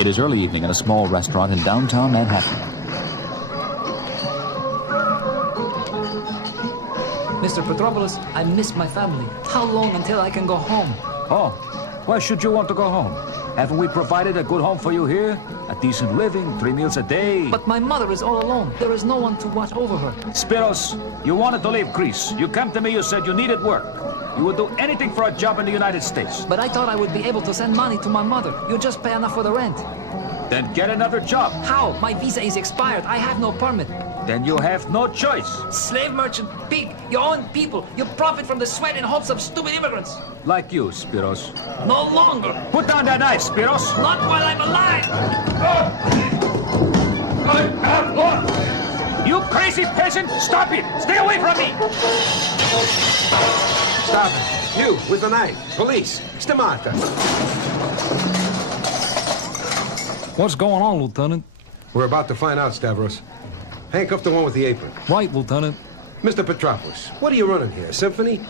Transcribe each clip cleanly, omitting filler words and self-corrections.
It is early evening in a small restaurant in downtown Manhattan. Mr. Petropoulos, I miss my family. How long until I can go home? Oh, why should you want to go home? Haven't we provided a good home for you here? A decent living, 3 meals a day. But my mother is all alone. There is no one to watch over her. Spiros, you wanted to leave Greece. You came to me, you said you needed work. You would do anything for a job in the United States. But I thought I would be able to send money to my mother. You just pay enough for the rent. Then get another job. How? My visa is expired. I have no permit. Then you have no choice. Slave merchant, pig, you own people. You profit from the sweat and hopes of stupid immigrants. Like you, Spiros. No longer. Put down that knife, Spiros. Not while I'm alive. You crazy peasant! Stop it! Stay away from me! Stop it. You, with the knife. Police. Stamata. What's going on, Lieutenant? We're about to find out, Stavros. Handcuff the one with the apron. Right, Lieutenant. Mr. Petropoulos, what are you running here, a symphony?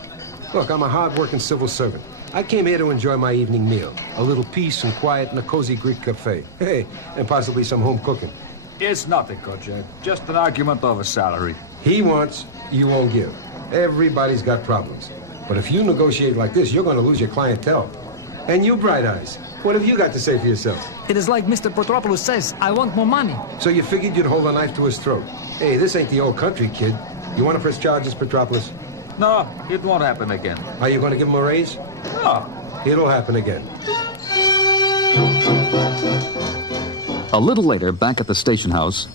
Look, I'm a hard-working civil servant. I came here to enjoy my evening meal. A little peace and quiet in a cozy Greek cafe. Hey, and possibly some home cooking. It's nothing, Kojak. Just an argument over salary. He wants, you won't give. Everybody's got problems. But if you negotiate like this, you're going to lose your clientele. And you, Bright Eyes, what have you got to say for yourself? It is like Mr. Petropoulos says. I want more money. So you figured you'd hold a knife to his throat. Hey, this ain't the old country, kid. You want to press charges, Petropoulos? No, it won't happen again. Are you going to give him a raise? No. It'll happen again. A little later, back at the station house,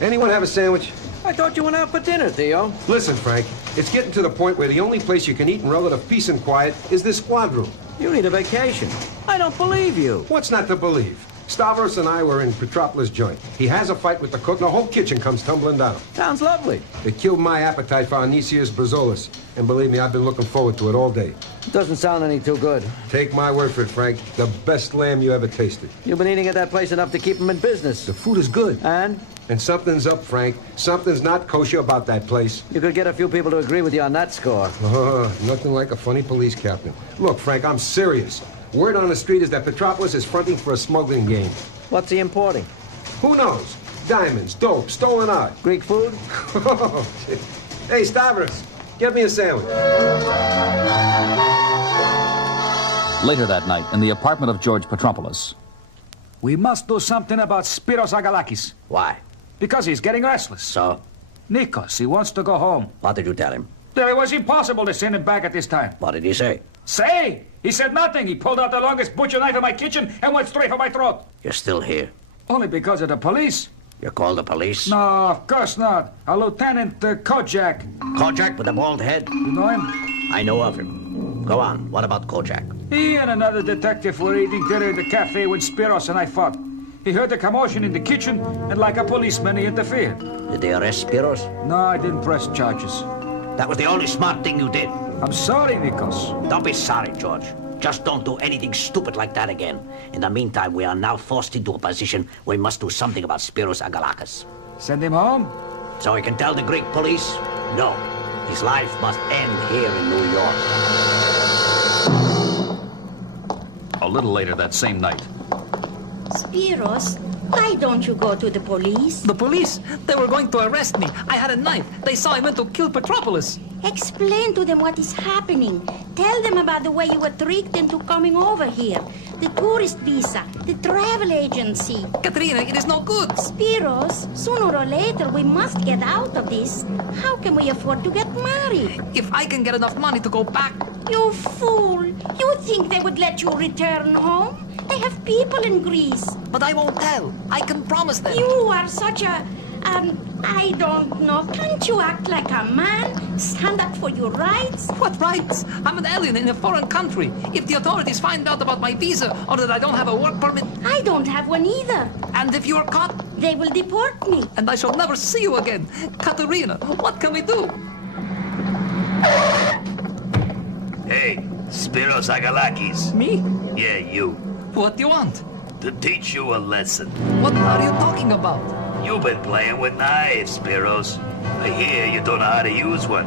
Anyone have a sandwich? I thought you went out for dinner, Theo. Listen, Frank, it's getting to the point where the only place you can eat in relative peace and quiet is this squad room. You need a vacation. I don't believe you. What's not to believe? Stavros and I were in Petropoulos' joint. He has a fight with the cook, and the whole kitchen comes tumbling down. Sounds lovely. It killed my appetite for Anisius Brazolis, and believe me, I've been looking forward to it all day. Doesn't sound any too good. Take my word for it, Frank. The best lamb you ever tasted. You've been eating at that place enough to keep him in business. The food is good. And And something's up, Frank. Something's not kosher about that place. you could get a few people to agree with you on that score. Nothing like a funny police captain. Look, Frank, I'm serious. Word on the street is that Petropoulos is fronting for a smuggling game. What's he importing? Who knows? Diamonds, dope, stolen art. Greek food? Hey, Stavros, get me a sandwich. later that night in the apartment of George Petropoulos. We must do something about Spiros Agalakis. Why? Because he's getting restless. So? Nikos, he wants to go home. What did you tell him? That it was impossible to send him back at this time. What did he say? Say! He said nothing. He pulled out the longest butcher knife in my kitchen and went straight for my throat. You're still here. Only because of the police. You called the police? No, of course not. A Lieutenant Kojak. Kojak with the bald head? You know him? I know of him. Go on. What about Kojak? He and another detective were eating dinner at the cafe when Spiros and I fought. He heard the commotion in the kitchen, and like a policeman, he interfered. Did they arrest Spiros? No, I didn't press charges. That was the only smart thing you did. I'm sorry, Nikos. Don't be sorry, George. Just don't do anything stupid like that again. In the meantime, we are now forced into a position where we must do something about Spiros Agalakis. Send him home? So we can tell the Greek police, no, his life must end here in New York. A little later that same night. Spiros, why don't you go to the police? The police? They were going to arrest me. I had a knife. They saw I meant to kill Petropoulos. Explain to them what is happening. Tell them about the way you were tricked into coming over here. The tourist visa, the travel agency. Katrina, it is no good. Spiros, sooner or later we must get out of this. How can we afford to get married? If I can get enough money to go back. You fool! You think they would let you return home? They have people in Greece. But I won't tell. I can promise them. You are such a... I don't know. Can't you act like a man? Stand up for your rights? What rights? I'm an alien in a foreign country. If the authorities find out about my visa or that I don't have a work permit... I don't have one either. And if you're caught? They will deport me. And I shall never see you again. Katerina, what can we do? Hey, Spiros Agalakis. Me? Yeah, you. What do you want? To teach you a lesson. What are you talking about? You've been playing with knives, Spiros. I hear you don't know how to use one.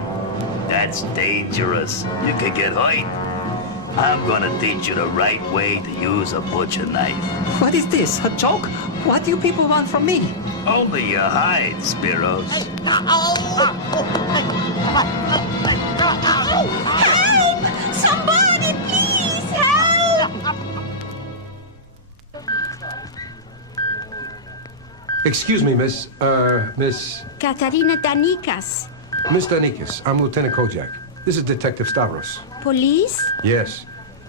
That's dangerous. You could get hurt. I'm gonna teach you the right way to use a butcher knife. What is this? A joke? What do you people want from me? Only your hide, Spiros. Help! Somebody, please help! Excuse me, Miss Katarina Danikas. Danikas. I'm Lieutenant Kojak. This is Detective Stavros. Police? Yes.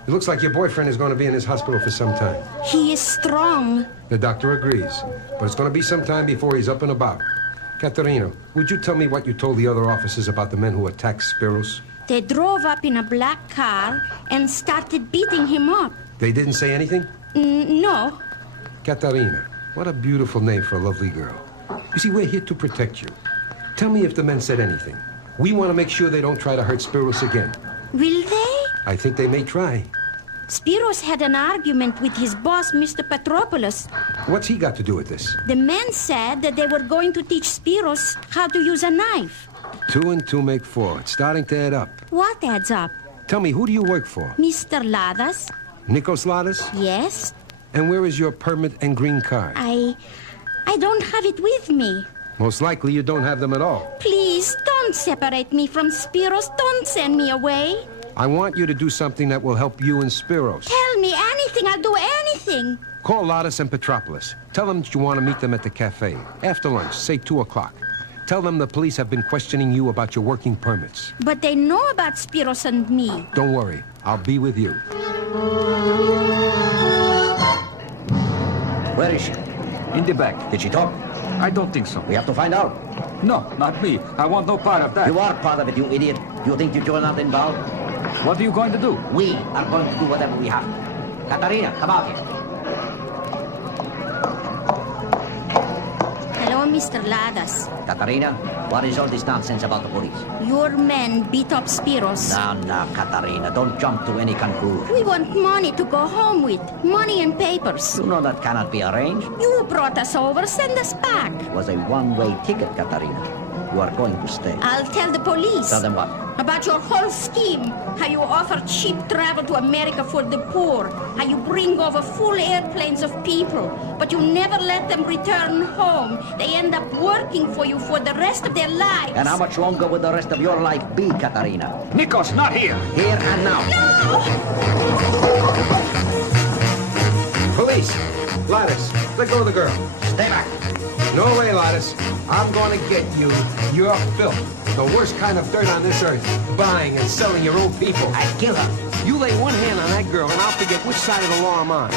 It looks like your boyfriend is going to be in his hospital for some time. He is strong. The doctor agrees, but it's going to be some time before he's up and about. Katarina, would you tell me what you told the other officers about the men who attacked Spiros? They drove up in a black car and started beating him up. They didn't say anything? No. Katarina, what a beautiful name for a lovely girl. You see, we're here to protect you. Tell me if the men said anything. We want to make sure they don't try to hurt Spiros again. Will they? I think they may try. Spiros had an argument with his boss, Mr. Petropoulos. What's he got to do with this? The men said that they were going to teach Spiros how to use a knife. 2 and 2 make 4. It's starting to add up. What adds up? Tell me, who do you work for? Mr. Ladas? Nikos Ladas? Yes? And where is your permit and green card? I don't have it with me. Most likely you don't have them at all. Please, don't separate me from Spiros. Don't send me away. I want you to do something that will help you and Spiros. Tell me anything. I'll do anything. Call Ladas and Petropoulos. Tell them that you want to meet them at the cafe. After lunch, say 2 o'clock. Tell them the police have been questioning you about your working permits. But they know about Spiros and me. Don't worry. I'll be with you. Where is she? In the back. Did she talk? I don't think so. We have to find out. No, not me. I want no part of that. You are part of it, you idiot. You think that you're not involved? What are you going to do? We are going to do whatever we have to. Katarina, come out here. Hello, Mr. Ladas. Katarina, what is all this nonsense about the police? Your men beat up Spiros. No, Katarina, don't jump to any conclusion. We want money to go home with. Money and papers. You know that cannot be arranged. You brought us over. Send us back. It was a one-way ticket, Katarina. You are going to stay. I'll tell the police. Tell them what? About your whole scheme. How you offer cheap travel to America for the poor. How you bring over full airplanes of people. But you never let them return home. They end up working for you for the rest of their lives. And how much longer will the rest of your life be, Katarina? Nikos, not here. Here and now. Police! Ladas, let go of the girl. Stay back. No way, Ladas. I'm going to get you. You're filth. The worst kind of dirt on this earth. Buying and selling your own people. I kill her. You lay one hand on that girl and I'll forget which side of the law I'm on.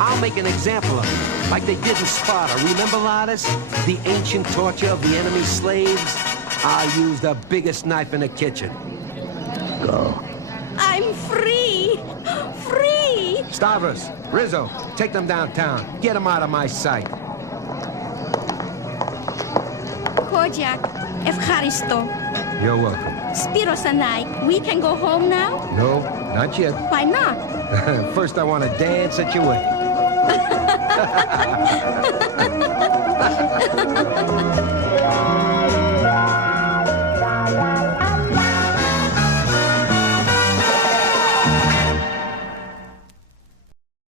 I'll make an example of her, like they did in Sparta. Remember, Ladas? The ancient torture of the enemy slaves? I'll use the biggest knife in the kitchen. Go. I'm free. Free. Stavros, Rizzo, take them downtown. Get them out of my sight. Kojak, Evcharisto, You're welcome. Spiros and I, we can go home now? No, not yet. Why not? First, I want to dance at your wedding.